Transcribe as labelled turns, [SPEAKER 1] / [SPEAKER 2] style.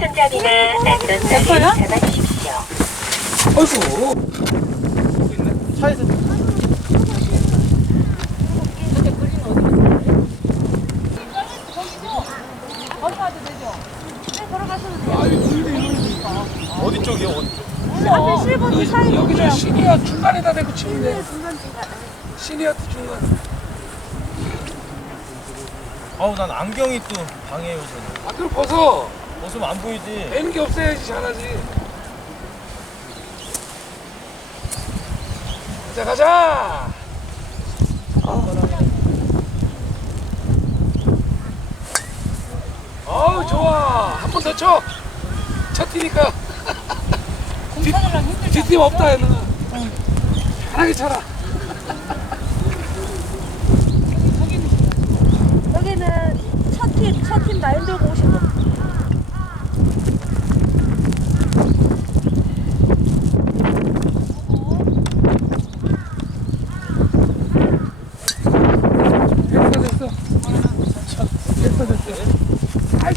[SPEAKER 1] 손잡이나 안전자를 잡아주십시오.
[SPEAKER 2] 어이구. 차에서 어디 쪽이요? 어디 쪽?
[SPEAKER 3] 앞에 실버도 사이
[SPEAKER 2] 여기 저 시니어 중간에다 대고 치면 돼. 시니어 중간.
[SPEAKER 4] 아우 난 안경이 또 방해요 저는
[SPEAKER 2] 아 그럼 벗어.
[SPEAKER 4] 벗으면 안 보이지
[SPEAKER 2] 되는 게 없어야지 잘하지. 자 가자. 어우 좋아. 한 번 더 쳐. 첫 티니까. 뒷팀 없다 얘는. 편하게 쳐라.
[SPEAKER 3] 여기는 첫 팀, 첫팀 라인 들고 오신 분 됐어 됐어. 살짝